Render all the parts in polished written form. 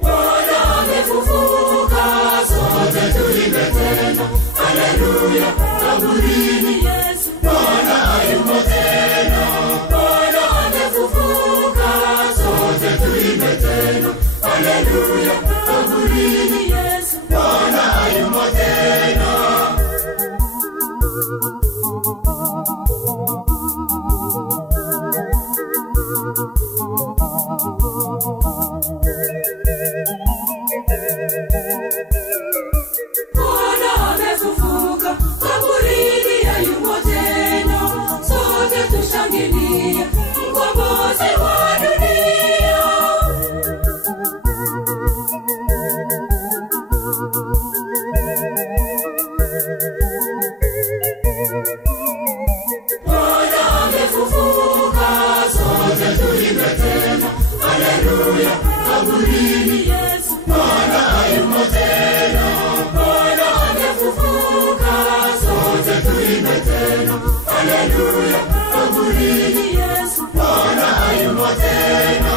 Bwana amefufuka, sote tuimbe tena. Haleluya, kaburini Yesu Bwana hayumo tena. Bwana amefufuka, sote tuimbe tena. Haleluya, kaburini Yesu Bwana hayumo tena. Bwana amefufuka, kaburini hayumo tena. Sote tushangilie mkombozi wa dunia. Bwana amefufuka, sote tuimbe tena. Haleluya, kaburini Yesu Bwana hayumo tena. Bwana amefufuka, sote tuimbe tena. Haleluya, kaburini Yesu Bwana hayumo tena.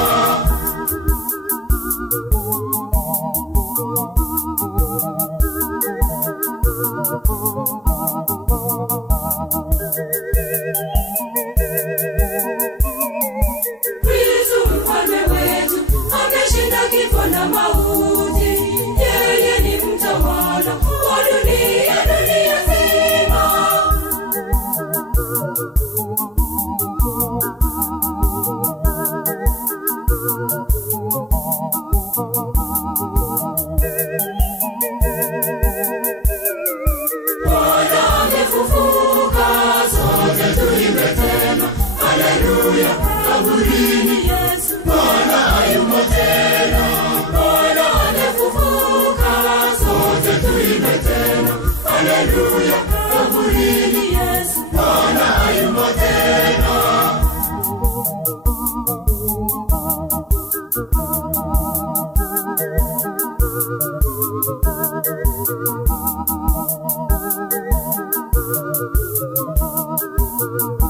Kristo mfalme wetu ameshinda kifo na mauti. Yeye ni mtawala wa dunia nzima. Bwana amefufuka, sote tuimbe tena. Haleluya, kaburini Yesu Bwana hayumo tena. Bwana amefufuka, sote tuimbe tena. Haleluya, kaburini Yesu Bwana hayumo tena. Thank you.